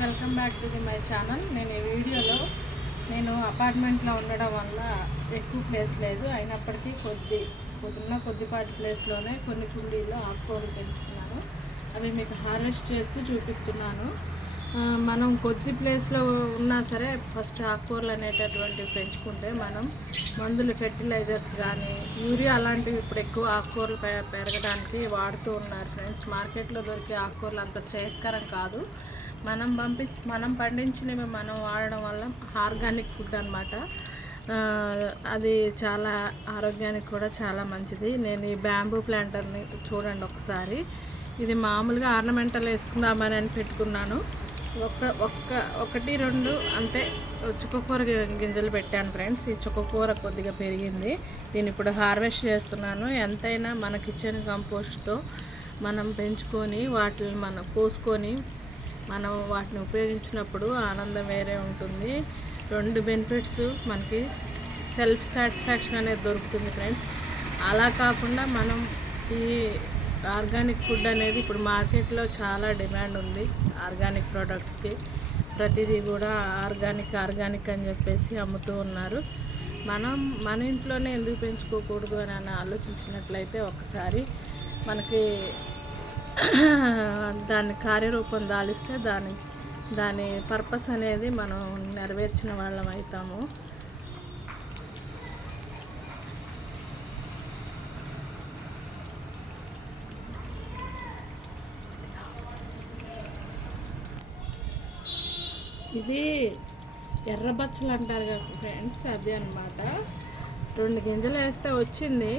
Welcome back to the my channel నేను ఈ వీడియోలో నేను అపార్ట్మెంట్లో ఉండడం వల్ల ఎక్కువ ప్లేస్ లేదు. అయినప్పటికీ కొద్ది కొద్దిన్న కొద్దిపాటి ప్లేస్లోనే కొన్ని కుండీల్లో ఆకుకూరలు పెంచుతున్నాను. అవి మీకు హార్వెస్ట్ చేస్తూ చూపిస్తున్నాను. మనం కొద్ది ప్లేస్లో ఉన్నా సరే ఫస్ట్ ఆకుకూరలు అనేటటువంటివి పెంచుకుంటే మనం మందులు ఫెర్టిలైజర్స్ కానీ యూరియా అలాంటివి ఇప్పుడు ఎక్కువ ఆకుకూరలు పె- పెరగడానికి వాడుతూ ఉన్నారు ఫ్రెండ్స్ మార్కెట్లో దొరికే ఆకుకూరలు అంత శ్రేయస్కరం కాదు. మనం పంపి మనం పండించినవి మనం వాడడం వల్ల ఆర్గానిక్ ఫుడ్ అనమాట అది చాలా ఆరోగ్యానికి కూడా చాలా మంచిది. నేను ఈ బ్యాంబూ ప్లాంటర్ని చూడండి ఒకసారి. ఇది మామూలుగా ఆర్నమెంటల్ వేసుకుందామని అని పెట్టుకున్నాను. ఒక్క ఒక్క ఒకటి రెండు అంతే. చుక్కకూర గింజలు పెట్టాను ఫ్రెండ్స్. ఈ చుక్కకూర కొద్దిగా పెరిగింది. దీన్ని ఇప్పుడు హార్వెస్ట్ చేస్తున్నాను. ఎంతైనా మన కిచెన్ కంపోస్ట్తో మనం పెంచుకొని వాటిని మనం కోసుకొని మనం వాటిని ఉపయోగించినప్పుడు ఆనందం వేరే ఉంటుంది. రెండు బెనిఫిట్స్ మనకి సెల్ఫ్ సాటిస్ఫాక్షన్ అనేది దొరుకుతుంది ఫ్రెండ్స్ అలా కాకుండా మనం ఈ ఆర్గానిక్ ఫుడ్ అనేది ఇప్పుడు మార్కెట్లో చాలా డిమాండ్ ఉంది ఆర్గానిక్ ప్రోడక్ట్స్కి ప్రతిదీ కూడా ఆర్గానిక్ ఆర్గానిక్ అని చెప్పేసి అమ్ముతూ ఉన్నారు. మనం మన ఇంట్లోనే ఎందుకు పెంచుకోకూడదు అని అని ఆలోచించినట్లయితే ఒకసారి మనకి దాన్ని కార్యరూపం దాలిస్తే దాని దాని పర్పస్ అనేది మనం నెరవేర్చిన వాళ్ళం అవుతాము. ఇది ఎర్రబచ్చలు అంటారు కదా ఫ్రెండ్స్ అది అన్నమాట. రెండు గింజలు వేస్తే వచ్చింది.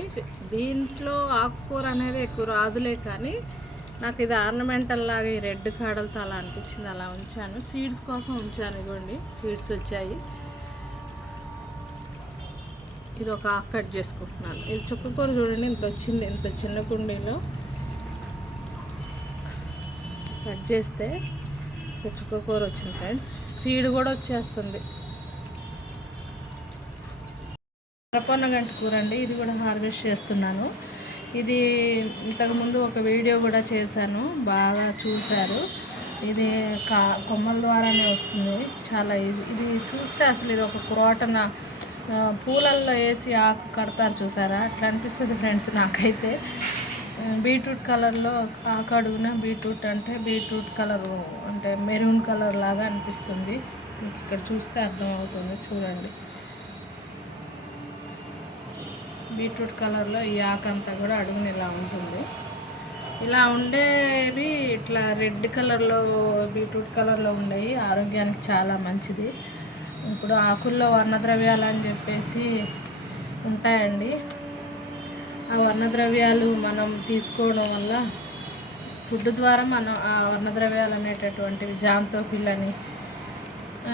దీంట్లో ఆకుకూర అనేది ఎక్కువ రాదులే కానీ నాకు ఇది ఆర్నమెంటల్ లాగా ఈ రెడ్ కాడలతో అలా అనిపించింది. అలా ఉంచాను. సీడ్స్ కోసం ఉంచాను. ఇదిగోండి. సీడ్స్ వచ్చాయి. ఇది ఒక ఆకు కట్ చేసుకుంటున్నాను. ఇది చుక్కకూర చూడండి. ఇంత వచ్చింది. ఇంత చిన్న కుండీలో కట్ చేస్తే చుక్కకూర వచ్చింది ఫ్రెండ్స్. సీడ్ కూడా వచ్చేస్తుంది. అరపొన్న గంట కూర అండి. ఇది కూడా హార్వెస్ట్ చేస్తున్నాను. ఇది ఇంతకుముందు ఒక వీడియో కూడా చేశాను. బాగా చూశారు. ఇది కా కొమ్మల ద్వారానే వస్తుంది. చాలా ఈజీ. ఇది చూస్తే అసలు ఇది ఒక క్రోటన పూలల్లో వేసి ఆకు కడతారు చూసారా? అట్లా అనిపిస్తుంది ఫ్రెండ్స్ నాకైతే. బీట్రూట్ కలర్లో ఆకు అడుగున బీట్రూట్ అంటే బీట్రూట్ కలర్ అంటే మెరూన్ కలర్ లాగా అనిపిస్తుంది. ఇక్కడ చూస్తే అర్థమవుతుంది. చూడండి. బీట్రూట్ కలర్లో ఈ ఆకంతా అంతా కూడా అడుగుని ఇలా ఉంటుంది. ఇలా ఉండేవి ఇట్లా రెడ్ కలర్లో బీట్రూట్ కలర్లో ఉండేవి. ఆరోగ్యానికి చాలా మంచిది. ఇప్పుడు ఆకుల్లో వర్ణద్రవ్యాలు అని చెప్పేసి ఉంటాయండి. ఆ వర్ణద్రవ్యాలు మనం తీసుకోవడం వల్ల ఫుడ్ ద్వారా మనం ఆ వర్ణద్రవ్యాలు అనేటటువంటివి జాంతోఫిల్ అని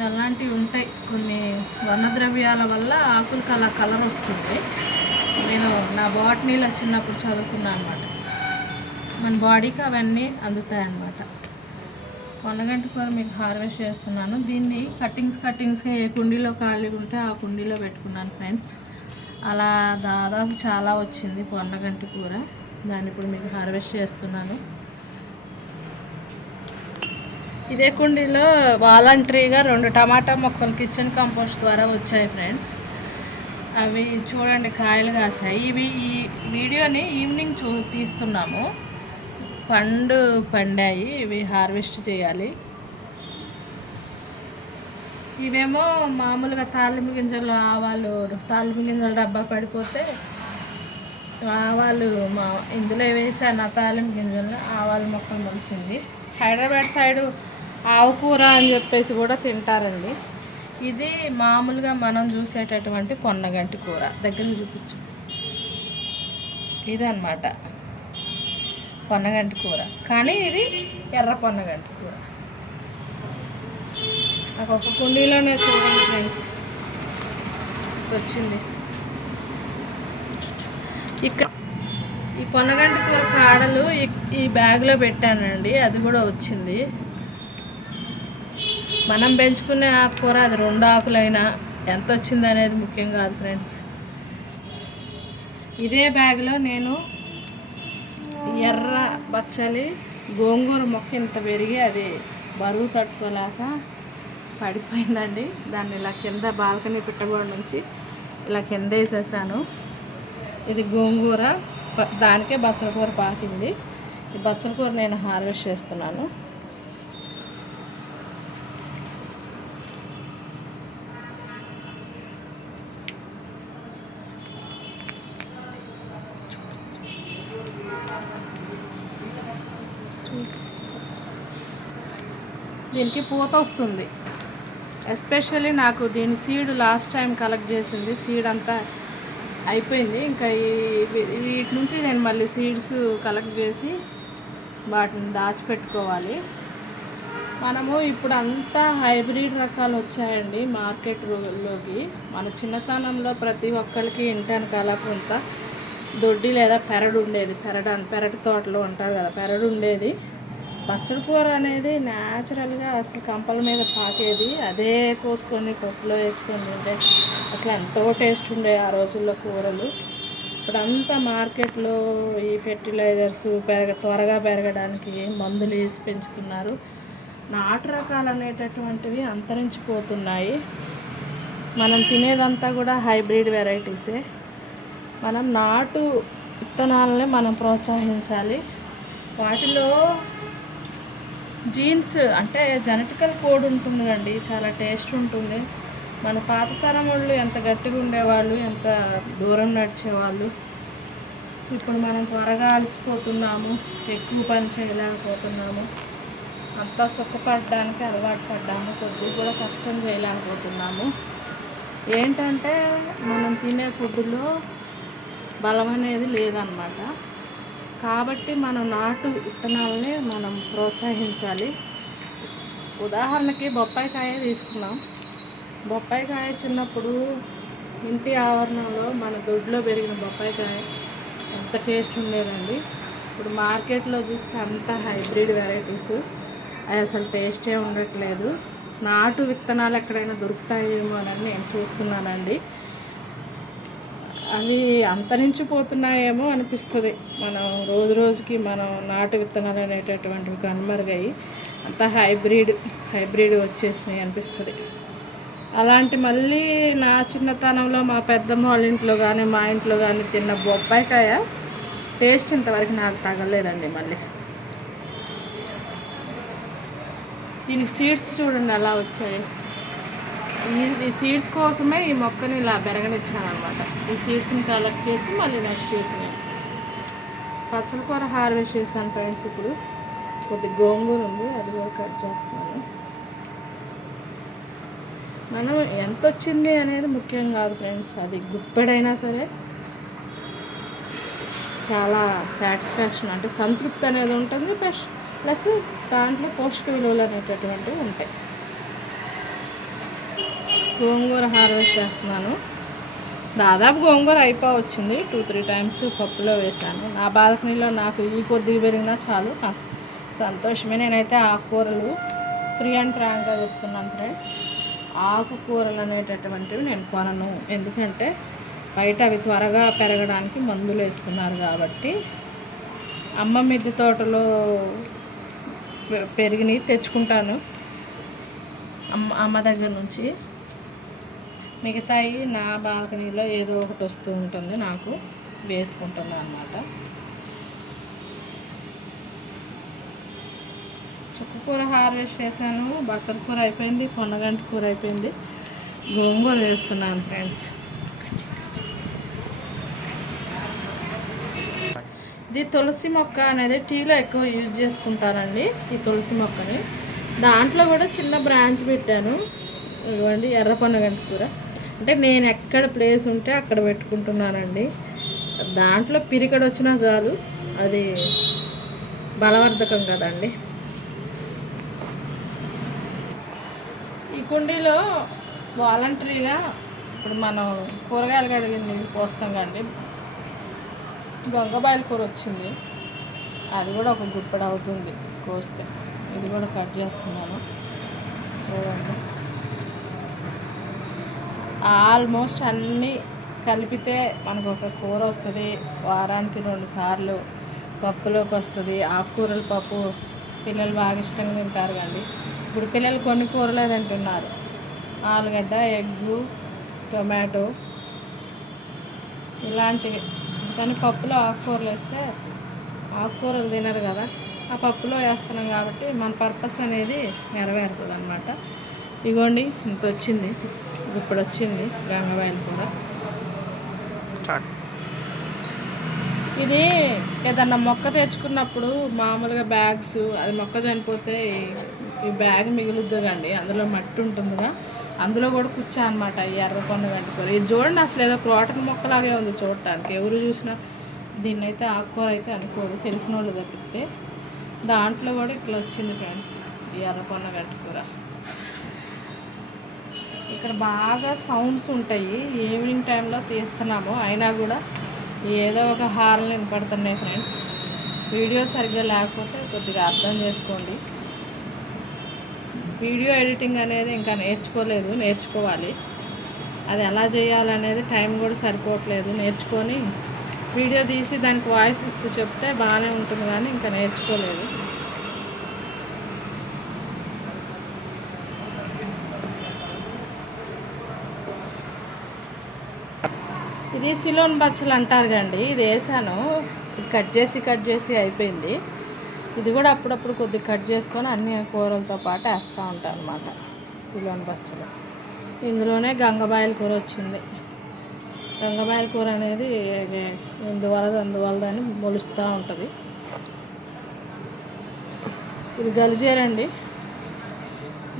అలాంటివి ఉంటాయి. కొన్ని వర్ణద్రవ్యాల వల్ల ఆకులకు అలా కలర్ వస్తుంది. నేను నా బాటనీలో చిన్నప్పుడు చదువుకున్నాను అనమాట మన బాడీకి అవన్నీ అందుతాయి అన్నమాట పొన్నగంట కూర మీకు హార్వెస్ట్ చేస్తున్నాను. దీన్ని కట్టింగ్స్ కట్టింగ్స్గా ఏ కుండీలో ఖాళీగా ఉంటే ఆ కుండీలో పెట్టుకున్నాను ఫ్రెండ్స్. అలా దాదాపు చాలా వచ్చింది పొన్నగంటి కూర దాన్ని ఇప్పుడు మీకు హార్వెస్ట్ చేస్తున్నాను. ఇదే కుండీలో వాలంటరీగా రెండు టమాటా మొక్కలు కిచెన్ కంపోస్ట్ ద్వారా వచ్చాయి ఫ్రెండ్స్. అవి చూడండి కాయలు కాసాయి. ఇవి ఈ వీడియోని ఈవినింగ్ చూ తీస్తున్నాము. పండు పండాయి. ఇవి హార్వెస్ట్ చేయాలి. ఇవేమో మామూలుగా తాలింపు గింజలు ఆవాలు తాలింపు గింజల డబ్బా పడిపోతే ఆవాలు మా ఇందులో వేసాను ఆ తాలింపు గింజలు ఆవాలు మొక్కలు మొలిసింది. హైదరాబాద్ సైడు ఆవు కూర అని చెప్పేసి కూడా తింటారండి. ఇది మామూలుగా మనం చూసేటటువంటి పొన్నగంటి కూర. దగ్గర చూపించు. ఇదన్నమాట. పొన్నగంటి కూర. కానీ ఇది ఎర్ర పొన్నగంటి కూర. నాకు ఒక కుండీలోనే చూడండి ఫ్రెండ్స్. వచ్చింది ఇక్కడ ఈ పొన్నగంటి కూర కాడలు ఈ- ఈ బ్యాగ్లో పెట్టానండి. అది కూడా వచ్చింది. మనం పెంచుకునే ఆకుకూర అది రెండు ఆకులైనా ఎంత వచ్చింది అనేది ముఖ్యం కాదు ఫ్రెండ్స్. ఇదే బ్యాగ్లో నేను ఎర్ర బచ్చలి గోంగూర మొక్క ఇంత పెరిగి అది బరువు తట్టుకోలేక పడిపోయిందండి. దాన్ని ఇలా కింద బాల్కనీ పెట్టబడి నుంచి ఇలా కింద వేసేసాను. ఇది గోంగూర ప- దానికే బచ్చల కూర పాకింది. ఈ బచ్చల కూర నేను హార్వెస్ట్ చేస్తున్నాను. దీనికి పూత వస్తుంది. ఎస్పెషల్లీ నాకు దీని సీడ్ లాస్ట్ టైం కలెక్ట్ చేసింది. సీడ్ అంతా అయిపోయింది. ఇంకా ఈ వీటి నుంచి నేను మళ్ళీ సీడ్స్ కలెక్ట్ చేసి వాటిని దాచిపెట్టుకోవాలి. మనము ఇప్పుడు అంతా హైబ్రిడ్ రకాలు వచ్చాయండి మార్కెట్లోకి మన చిన్నతనంలో ప్రతి ఒక్కరికి ఇంటి వెనకాల కొంత దొడ్డి లేదా పెరడు ఉండేది. పెరడు పెరటి తోటలో ఉంటారు కదా పెరడు ఉండేది. పచ్చడి కూర అనేది న్యాచురల్గా అసలు కంపల మీద పాకేది. అదే కోసుకొని పప్పులో వేసుకొని తింటే అసలు ఎంతో టేస్ట్ ఉండే ఆ రోజుల్లో కూరలు. ఇప్పుడంతా మార్కెట్లో ఈ ఫెర్టిలైజర్స్ పెరగ త్వరగా పెరగడానికి మందులు వేసి పెంచుతున్నారు. నాటు రకాలు అనేటటువంటివి అంతరించిపోతున్నాయి. మనం తినేదంతా కూడా హైబ్రిడ్ వెరైటీసే. మనం నాటు విత్తనాలనే మనం ప్రోత్సహించాలి. వాటిలో జీన్స్ అంటే జెనటికల్ కోడ్ ఉంటుంది కండి చాలా టేస్ట్ ఉంటుంది. మన పాతతరం వాళ్ళు ఎంత గట్టిగా ఉండేవాళ్ళు ఎంత దూరం నడిచేవాళ్ళు. ఇప్పుడు మనం త్వరగా అలసిపోతున్నాము ఎక్కువ పని చేయలేకపోతున్నాము. అంతా సుఖపడడానికి అలవాటు పడ్డాము కొద్దిగా కూడా కష్టం చేయలేకపోతున్నాము. ఏంటంటే మనం తినే ఫుడ్లో బలం అనేది లేదనమాట. కాబట్టి మనం నాటు విత్తనాలని మనం ప్రోత్సహించాలి. ఉదాహరణకి బొప్పాయికాయ తీసుకున్నాం బొప్పాయికాయ చిన్నప్పుడు ఇంటి ఆవరణంలో మన దొడ్లో పెరిగిన బొప్పాయికాయ ఎంత టేస్ట్ ఉండేదండి. ఇప్పుడు మార్కెట్లో చూస్తే అంత హైబ్రిడ్ వెరైటీస్. అవి అసలు టేస్టే ఉండట్లేదు. నాటు విత్తనాలు ఎక్కడైనా దొరుకుతాయేమో అని నేను చూస్తున్నానండి. అవి అంతరించిపోతున్నాయేమో అనిపిస్తుంది. మనం రోజు రోజుకి మనం నాటు విత్తనాలు అనేటటువంటివి కనుమరుగయ్యి అంత హైబ్రిడ్ హైబ్రిడ్ వచ్చేసినాయి అనిపిస్తుంది. అలాంటి మళ్ళీ నా చిన్నతనంలో మా పెద్దమ్మ వాళ్ళ ఇంట్లో కానీ మా ఇంట్లో కానీ తిన్న బొప్పాయికాయ టేస్ట్ ఇంతవరకు నాకు తగలేదండి మళ్ళీ. దీనికి సీడ్స్ చూడండి అలా వచ్చాయి. ఈ సీడ్స్ కోసమే ఈ మొక్కని ఇలా బెరగనిచ్చాను అనమాట ఈ సీడ్స్ని కలెక్ట్ చేసి మళ్ళీ నెక్స్ట్ ఇయర్ నేను పచ్చల కూర హార్వెస్ట్ చేశాను ఫ్రెండ్స్ ఇప్పుడు. కొద్ది గోంగూర ఉంది అది కూడా కట్ చేస్తాను మనం ఎంత వచ్చింది అనేది ముఖ్యం కాదు ఫ్రెండ్స్ అది గుప్పెడైనా సరే చాలా సాటిస్ఫాక్షన్ అంటే సంతృప్తి అనేది ఉంటుంది ప్లస్ ప్లస్ దాంట్లో పోషక విలువలు అనేటటువంటివి ఉంటాయి. గోంగూర హార్వెస్ట్ చేస్తున్నాను. దాదాపు గోంగూర అయిపోవచ్చింది. టూ త్రీ టైమ్స్ పప్పులో వేశాను. నా బాల్కనీలో నాకు ఈ కొద్దిగా పెరిగినా చాలు. నాకు సంతోషమే. నేనైతే ఆకుకూరలు ఫ్రీ అండ్ ఫ్రాంక్గా చెప్తున్నాను ఫ్రెండ్స్ ఆకుకూరలు అనేటటువంటివి నేను కొనను. ఎందుకంటే బయట అవి త్వరగా పెరగడానికి మందులు వేస్తున్నారు కాబట్టి అమ్మ మిద్దె తోటలో పె- పెరిగినవి తెచ్చుకుంటాను. అమ్మ అమ్మ దగ్గర నుంచి మిగతాయి నా బాల్కనీలో ఏదో ఒకటి వస్తూ ఉంటుంది నాకు వేసుకుంటున్నాను అనమాట చుక్కకూర హార్వెస్ట్ చేశాను బచ్చల కూర అయిపోయింది పొన్నగంటి కూర అయిపోయింది. గోంగూర వేస్తున్నాను ఫ్రెండ్స్. ఇది తులసి మొక్క అనేది టీలో ఎక్కువ యూజ్ చేసుకుంటానండి ఈ తులసి మొక్కని. దాంట్లో కూడా చిన్న బ్రాంచ్ పెట్టాను. ఇవ్వండి ఎర్ర పొన్నగంటి కూర. అంటే నేను ఎక్కడ ప్లేస్ ఉంటే అక్కడ పెట్టుకుంటున్నానండి. దాంట్లో పిరికడు వచ్చినా చాలు అది బలవర్ధకం కదండి. ఈ కుండీలో వాలంటరీగా ఇప్పుడు మనం కూరగాయలు కడిగిన నీళ్ళు పోస్తాం కండి గంగబాయిల కూర వచ్చింది. అది కూడా ఒక గుప్పెడు అవుతుంది కోస్తే. ఇది కూడా కట్ చేస్తున్నాను. చూడండి. ఆల్మోస్ట్ అన్నీ కలిపితే మనకు ఒక కూర వస్తుంది. వారానికి రెండు సార్లు పప్పులోకి వస్తుంది. ఆకుకూరల పప్పు పిల్లలు బాగా ఇష్టంగా తింటారు కానీ ఇప్పుడు పిల్లలు కొన్ని కూరలే తింటున్నారు. ఆలుగడ్డ ఎగ్గు టొమాటో ఇలాంటివి. కానీ పప్పులో ఆకుకూరలు వేస్తే ఆకుకూరలు తినరు కదా. ఆ పప్పులో వేస్తున్నాం కాబట్టి మన పర్పస్ అనేది నెరవేరుతుంది అనమాట ఇగోండి ఇంత వచ్చింది ఇప్పుడు వచ్చింది గంగవాయలు స్టార్ట్. ఇది ఏదన్నా మొక్క తెచ్చుకున్నప్పుడు మామూలుగా బ్యాగ్స్ అది మొక్క చనిపోతే ఈ- బ్యాగ్ మిగులుద్దుగండి అందులో మట్టి ఉంటుందిగా. అందులో కూడా కూర్చో అనమాట ఈ ఎర్ర కొన్న కట్టుకోరు ఇది చూడండి అసలు ఏదో క్రోటన్ మొక్కలాగే ఉంది చూడటానికి. ఎవరు చూసినా దీన్ని అయితే ఆకుకూర అయితే అనుకోరు. తెలిసిన వాళ్ళు తప్పితే దాంట్లో కూడా ఇట్లా వచ్చింది ఫ్రెండ్స్ ఈ ఎర్ర కొన్న కట్టుకూర ఇక్కడ బాగా సౌండ్స్ ఉంటాయి. ఈవినింగ్ టైంలో తీస్తున్నాము. అయినా కూడా ఏదో ఒక హార్న్ వినపడుతున్నాయి ఫ్రెండ్స్ వీడియో సరిగ్గా లేకపోతే కొద్దిగా అర్థం చేసుకోండి. వీడియో ఎడిటింగ్ అనేది ఇంకా నేర్చుకోలేదు నేర్చుకోవాలి. అది ఎలా చేయాలనేది టైం కూడా సరిపోవట్లేదు. నేర్చుకొని వీడియో తీసి దానికి వాయిస్ ఇస్తూ చెప్తే బాగానే ఉంటుంది కానీ ఇంకా నేర్చుకోలేదు. ఇది సిలోన్ బచ్చలు అంటారు కండి ఇది వేసాను. ఇది కట్ చేసి కట్ చేసి అయిపోయింది. ఇది కూడా అప్పుడప్పుడు కొద్దిగా కట్ చేసుకొని అన్ని కూరలతో పాటు వేస్తూ ఉంటాను అనమాట సిలోన్ బచ్చలు. ఇందులోనే గంగబాయల కూర వచ్చింది. గంగబాయల కూర అనేది ఎందువలది అందువలదని మొలుస్తూ ఉంటుంది. ఇది గలిజేరండి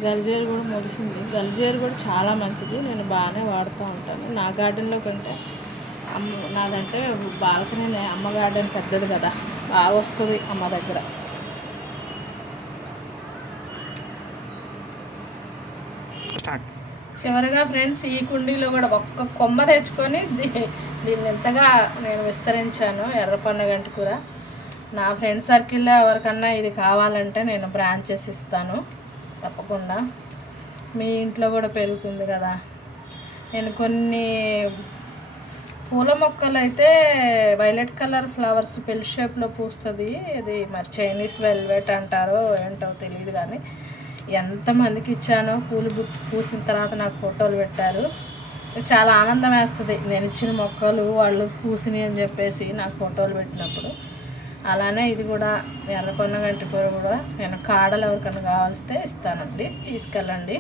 గలిజేరు కూడా మొలిసింది. గలిజేరు కూడా చాలా మంచిది. నేను బాగానే వాడుతూ ఉంటాను. నా గార్డెన్లో కంటే అమ్మ నాదంటే బాల్కనీ అమ్మ గార్డెన్ పెద్దది కదా బాగా వస్తుంది అమ్మ దగ్గర. చివరిగా ఫ్రెండ్స్ ఈ కుండీలో కూడా ఒక్క కొమ్మ తెచ్చుకొని దీన్ని ఎంతగా నేను విస్తరించాను ఎర్రపన్న గంటి కూర నా ఫ్రెండ్ సర్కిల్లో ఎవరికన్నా ఇది కావాలంటే నేను బ్రాంచెస్ ఇస్తాను తప్పకుండా. మీ ఇంట్లో కూడా పెరుగుతుంది కదా. నేను కొన్ని పూల మొక్కలు అయితే వైలెట్ కలర్ ఫ్లవర్స్ పెల్ షేప్లో పూస్తుంది. ఇది మరి చైనీస్ వెల్వెట్ అంటారో ఏంటో తెలియదు కానీ ఎంతమందికి ఇచ్చానో పూలు పూసిన తర్వాత నాకు ఫోటోలు పెట్టారు. చాలా ఆనందం వేస్తుంది. నేను ఇచ్చిన మొక్కలు వాళ్ళు పూసినాయి అని చెప్పేసి నాకు ఫోటోలు పెట్టినప్పుడు. అలానే ఇది కూడా ఎర్రకొన్న గంటి కూర కూడా. నేను కాడలు ఎవరికైనా కావాల్స్తే ఇస్తానండి. తీసుకెళ్ళండి.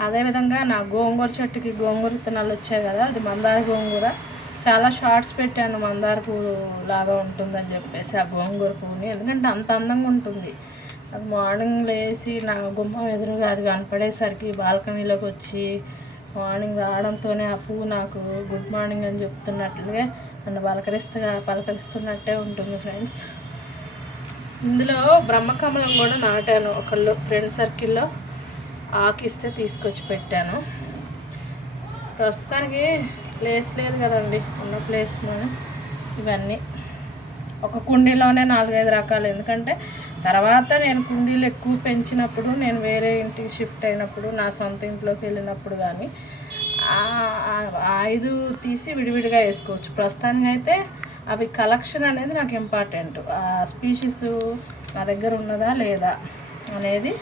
అదేవిధంగా నా గోంగూర చెట్టుకి గోంగూర విత్తనాలు వచ్చాయి కదా అది మందార గోంగూర. చాలా షార్ట్స్ పెట్టాను మందార పువ్వు లాగా ఉంటుందని చెప్పేసి ఆ గోంగూర పువ్వుని. ఎందుకంటే అంత అందంగా ఉంటుంది. అది మార్నింగ్ లేచి నా గుమ్మం ఎదురుగా అది కనపడేసరికి బాల్కనీలోకి వచ్చి మార్నింగ్ రావడంతోనే ఆ పువ్వు నాకు గుడ్ మార్నింగ్ అని చెప్తున్నట్లుగా నన్ను పలకరిస్తుగా పలకరిస్తున్నట్టే ఉంటుంది ఫ్రెండ్స్ ఇందులో బ్రహ్మకమలం కూడా నాటాను ఒకళ్ళు ఫ్రెండ్ సర్కిల్లో ఆకిస్తే తీసుకొచ్చి పెట్టాను. ప్రస్తుతానికి ప్లేస్ లేదు కదండి ఉన్న ప్లేస్ ఇవన్నీ. ఒక కుండీలోనే నాలుగైదు రకాలు. ఎందుకంటే తర్వాత నేను కుండీలు ఎక్కువ పెంచినప్పుడు నేను వేరే ఇంటికి షిఫ్ట్ అయినప్పుడు నా సొంత ఇంట్లోకి వెళ్ళినప్పుడు కానీ ఆ- ఐదు తీసి విడివిడిగా వేసుకోవచ్చు. ప్రస్తుతానికి అయితే అవి కలెక్షన్ అనేది నాకు ఇంపార్టెంట్ ఆ స్పీషీస్ నా దగ్గర ఉన్నదా లేదా అనేది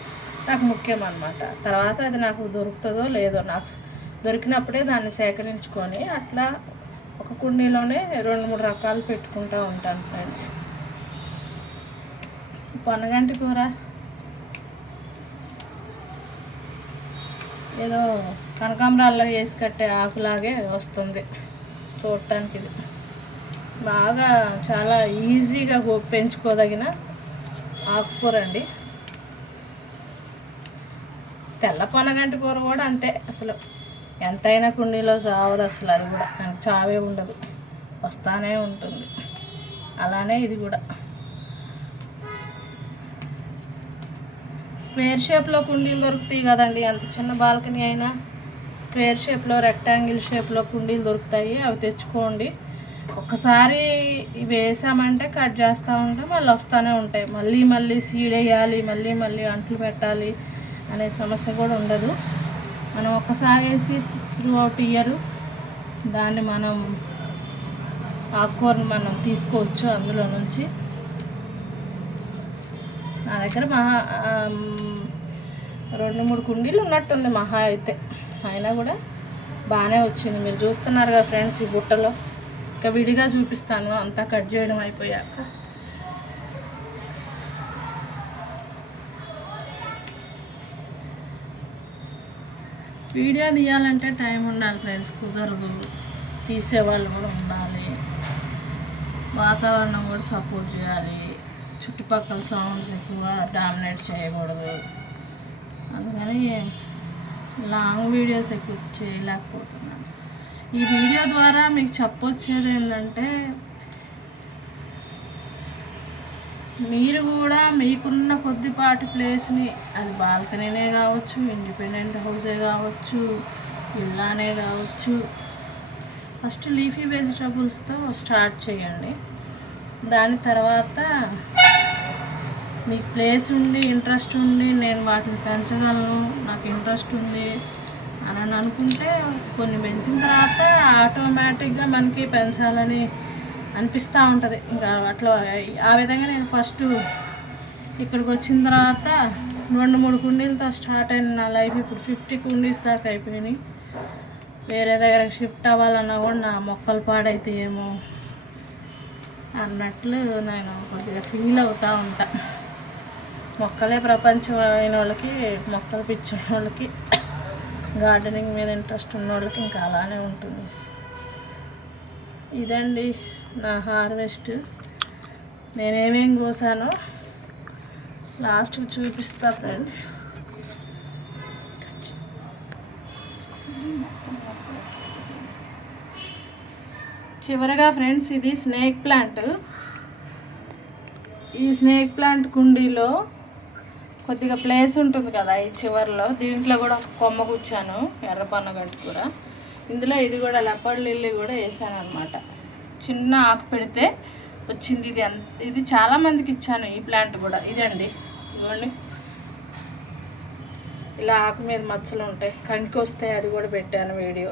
నాకు ముఖ్యం అన్నమాట తర్వాత అది నాకు దొరుకుతుందో లేదో నాకు దొరికినప్పుడే దాన్ని సేకరించుకొని అట్లా ఒక కుండీలోనే రెండు మూడు రకాలు పెట్టుకుంటూ ఉంటాను ఫ్రెండ్స్. పొన్నగంటి కూర ఏదో కనకాంబరాల్లో వేసి కట్టే ఆకులాగే వస్తుంది చూడటానికి. ఇది బాగా చాలా ఈజీగా పెంచుకోదగిన ఆకుకూర అండి. తెల్ల పొనగంటి కూర కూడా అంతే అసలు. ఎంతైనా కుండీలో చావదు అసలు అది కూడా. నాకు చావే ఉండదు. వస్తానే ఉంటుంది. అలానే ఇది కూడా. స్క్వేర్ షేప్లో కుండీలు దొరుకుతాయి కదండి. ఎంత చిన్న బాల్కనీ అయినా స్క్వేర్ షేప్లో రెక్టాంగిల్ షేప్లో కుండీలు దొరుకుతాయి. అవి తెచ్చుకోండి. ఒక్కసారి ఇవి వేసామంటే కట్ చేస్తూ ఉంటే మళ్ళీ వస్తూనే ఉంటాయి. మళ్ళీ మళ్ళీ సీడ్ వేయాలి మళ్ళీ మళ్ళీ అంట్లు పెట్టాలి. అనే సమస్య కూడా ఉండదు. మనం ఒక్కసారి వేసి త్రూ అవుట్ ఇయర్ దాన్ని మనం ఆకుకూరను మనం తీసుకోవచ్చు అందులో నుంచి. నా దగ్గర మహా రెండు మూడు కుండీలు ఉన్నట్టుంది మహా అయితే. అయినా కూడా బాగానే వచ్చింది. మీరు చూస్తున్నారు కదా ఫ్రెండ్స్ ఈ బుట్టలో. ఇంకా విడిగా చూపిస్తాను. అంతా కట్ చేయడం అయిపోయాక. వీడియో తీయాలంటే టైం ఉండాలి ఫ్రెండ్స్ కుదరదు. తీసేవాళ్ళు కూడా ఉండాలి. వాతావరణం కూడా సపోర్ట్ చేయాలి. చుట్టుపక్కల సౌండ్స్ ఎక్కువ డామినేట్ చేయకూడదు. అందుకని లాంగ్ వీడియోస్ ఎక్కువ చేయలేకపోతున్నాను. ఈ వీడియో ద్వారా మీకు చెప్పొచ్చేది ఏంటంటే మీరు కూడా మీకున్న కొద్దిపాటి ప్లేస్ని అది బాల్కనీనే కావచ్చు ఇండిపెండెంట్ హౌసే కావచ్చు ఇల్లానే కావచ్చు. ఫస్ట్ లీఫీ వెజిటబుల్స్తో స్టార్ట్ చేయండి. దాని తర్వాత మీకు ప్లేస్ ఉండి ఇంట్రెస్ట్ ఉండి నేను వాటిని పెంచగలను నాకు ఇంట్రెస్ట్ ఉంది అని అనుకుంటే కొన్ని పెంచిన తర్వాత ఆటోమేటిక్గా మనకి పెంచాలని అనిపిస్తూ ఉంటుంది. ఇంకా అట్లా ఆ విధంగా నేను ఫస్ట్ ఇక్కడికి వచ్చిన తర్వాత రెండు మూడు కుండీలతో స్టార్ట్ అయిన నా లైఫ్ ఇప్పుడు ఫిఫ్టీ కుండీస్ దాకా అయిపోయినాయి. వేరే దగ్గర షిఫ్ట్ అవ్వాలన్నా కూడా నా మొక్కలు ఏమో అన్నట్లు నేను కొద్దిగా ఫీల్ అవుతూ ఉంటా. మొక్కలే ప్రపంచం అయిన వాళ్ళకి మొక్కలు పిచ్చిన వాళ్ళకి గార్డెనింగ్ మీద ఇంట్రెస్ట్ ఉన్న వాళ్ళకి ఇంకా అలానే ఉంటుంది. ఇదండి. నా హార్వెస్ట్. నేనేమేం కోసానో లాస్ట్కి చూపిస్తా ఫ్రెండ్స్. చివరగా ఫ్రెండ్స్ ఇది స్నేక్ ప్లాంట్. ఈ స్నేక్ ప్లాంట్ కుండీలో కొద్దిగా ప్లేస్ ఉంటుంది కదా ఈ చివరిలో. దీంట్లో కూడా కొమ్మ కూర్చాను ఎర్రపన్న గట్టు కూర ఇందులో ఇది కూడా లెప్పడి లిల్లీ కూడా వేసాను అనమాట చిన్న ఆకు పెడితే వచ్చింది. ఇది అంత ఇది చాలా మందికి ఇచ్చాను ఈ ప్లాంట్ కూడా. ఇదండి. ఇదిగోండి. ఇలా ఆకు మీద మచ్చలు ఉంటాయి. కంకి వస్తాయి. అది కూడా పెట్టాను వీడియో.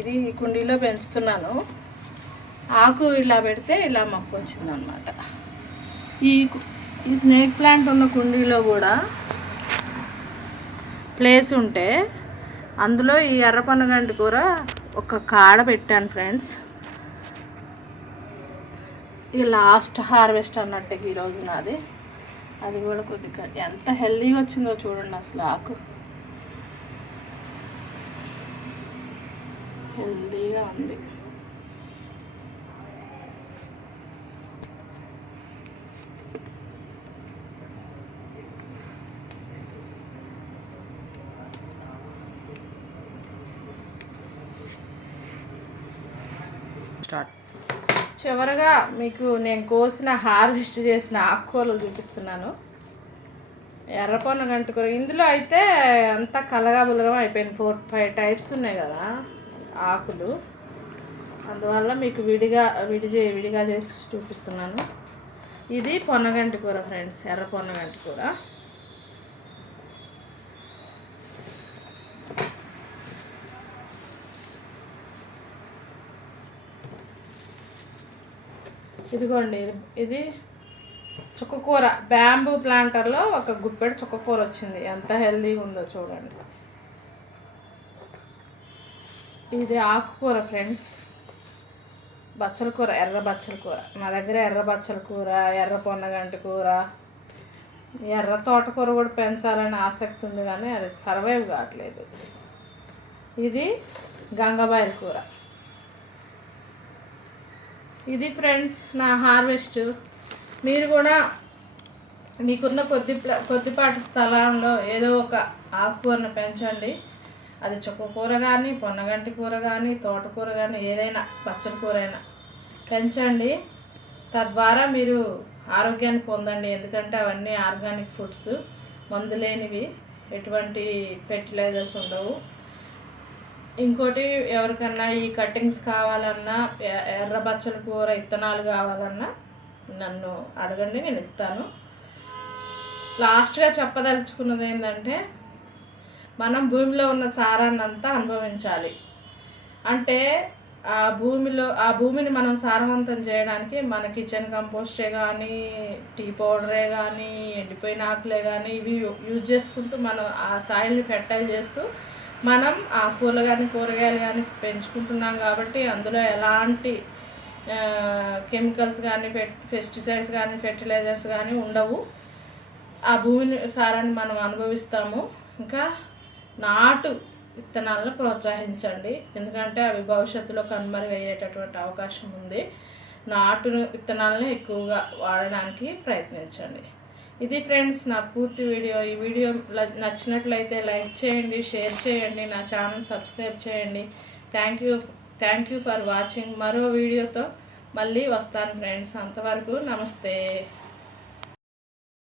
ఇది కుండీలో పెంచుతున్నాను. ఆకు ఇలా పెడితే ఇలా మొక్క వచ్చిందనమాట ఈ ఈ స్నేక్ ప్లాంట్ ఉన్న కుండీలో కూడా ప్లేస్ ఉంటే అందులో ఈ ఎర్రపనగంటి కూర ఒక కాడ పెట్టాను ఫ్రెండ్స్. ఇది లాస్ట్ హార్వెస్ట్ అన్నట్టు ఈ రోజు నాది. అది కూడా కొద్దిగా ఎంత హెల్దీగా వచ్చిందో చూడండి అసలు ఆకు. హెల్దీగా ఉంది. చివరగా మీకు నేను కోసిన హార్వెస్ట్ చేసిన ఆకుకూరలు చూపిస్తున్నాను. ఎర్రపొన్న గంటుకూర. ఇందులో అయితే అంతా కలగాబులగా అయిపోయింది. ఫోర్ ఫైవ్ టైప్స్ ఉన్నాయి కదా ఆకులు. అందువల్ల మీకు విడిగా విడి విడిగా చేసి చూపిస్తున్నాను. ఇది పొన్నగంటి కూర ఫ్రెండ్స్. ఎర్ర పొన్నగంటి కూర ఇదిగోండి ఇది- ఇది చుక్కకూర. బ్యాంబూ ప్లాంటర్లో ఒక గుప్పెడు చుక్కకూర వచ్చింది. ఎంత హెల్దీగా ఉందో చూడండి. ఇది ఆకుకూర ఫ్రెండ్స్. బచ్చల కూర ఎర్ర బచ్చల కూర. మా దగ్గర ఎర్ర బచ్చల కూర ఎర్ర పొన్నగంటి కూర ఎర్ర తోటకూర కూడా పెంచాలని ఆసక్తి ఉంది కానీ అది సర్వైవ్ కావట్లేదు. ఇది గంగబాయిల కూర. ఇది ఫ్రెండ్స్ నా హార్వెస్ట్. మీరు కూడా మీకున్న కొద్ది కొద్దిపాటి స్థలంలో ఏదో ఒక ఆకుకూరను పెంచండి. అది చుక్క కూర కానీ పొన్నగంటి కూర కానీ తోటకూర కానీ ఏదైనా పచ్చడి కూర అయినా పెంచండి. తద్వారా మీరు ఆరోగ్యాన్ని పొందండి. ఎందుకంటే అవన్నీ ఆర్గానిక్ ఫుడ్స్ మందు లేనివి ఎటువంటి ఫెర్టిలైజర్స్ ఉండవు. ఇంకోటి ఎవరికన్నా ఈ కటింగ్స్ కావాలన్నా ఎర్ర బచ్చల కూర ఇత్తనాలు కావాలన్నా నన్ను అడగండి నేను ఇస్తాను. లాస్ట్గా చెప్పదలుచుకున్నది ఏంటంటే మనం భూమిలో ఉన్న సారాన్ని అంతా అనుభవించాలి. అంటే ఆ భూమిలో ఆ భూమిని మనం సారవంతం చేయడానికి మన కిచెన్ కంపోస్టే కానీ టీ పౌడరే కానీ ఎండిపోయిన ఆకులే కానీ ఇవి యూజ్ చేసుకుంటూ మనం ఆ సాయిల్ని ఫెర్టైల్ చేస్తూ మనం ఆ కానీ కూరగాయలు కానీ పెంచుకుంటున్నాం కాబట్టి అందులో ఎలాంటి కెమికల్స్ కానీ పెస్టిసైడ్స్ కానీ ఫెర్టిలైజర్స్ కానీ ఉండవు. ఆ భూమిని సారాన్ని మనం అనుభవిస్తాము. ఇంకా నాటు విత్తనాలను ప్రోత్సహించండి. ఎందుకంటే అవి భవిష్యత్తులో కనుమరుగయ్యేటటువంటి అవకాశం ఉంది. నాటు విత్తనాలను ఎక్కువగా వాడడానికి ప్రయత్నించండి. ఇది ఫ్రెండ్స్ నా పూర్తి వీడియో. ఈ వీడియో నచ్చినట్లయితే లైక్ చేయండి షేర్ చేయండి నా ఛానల్ సబ్స్క్రైబ్ చేయండి. Thank you thank you for watching. మరో వీడియోతో మళ్ళీ వస్తాను ఫ్రెండ్స్. అంతవరకు నమస్తే.